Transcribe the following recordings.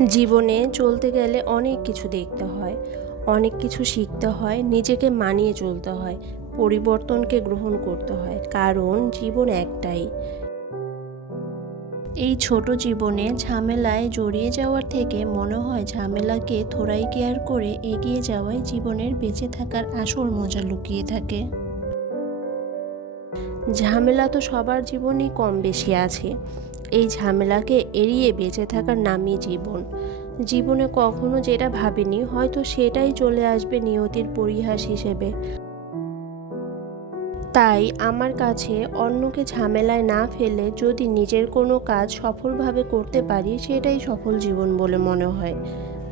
জীবনে চলতে গেলে অনেক কিছু দেখতে হয়, অনেক কিছু শিখতে হয়, নিজেকে মানিয়ে চলতে হয়, পরিবর্তনকে গ্রহণ করতে হয়, কারণ জীবন একটাই। এই ছোট জীবনে ঝামেলায় জড়িয়ে যাওয়ার থেকে মনে হয় ঝামেলাকে থোড়াই কেয়ার করে এগিয়ে যাওয়ায় জীবনের বেঁচে থাকার আসল মজা লুকিয়ে থাকে। ঝামেলা তো সবার জীবনেই কম বেশি আছে। এই ঝামেলাকে এড়িয়ে বেঁচে থাকার নামই জীবন। জীবনে কখনো যেটা ভাবিনি হয়তো সেটাই চলে আসবে নিয়তির পরিহাস হিসেবে। তাই আমার কাছে অন্যকে ঝামেলায় না ফেলে যদি নিজের কোনো কাজ সফলভাবে করতে পারি সেটাই সফল জীবন বলে মনে হয়।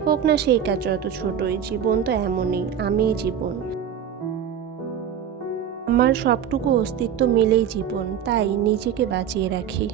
হোক না সেই কাজ যত ছোটই, জীবন তো এমনই, আমিই জীবন। আমার সবটুকু অস্তিত্ব মিলেই জীবন, তাই নিজেকে বাঁচিয়ে রাখি।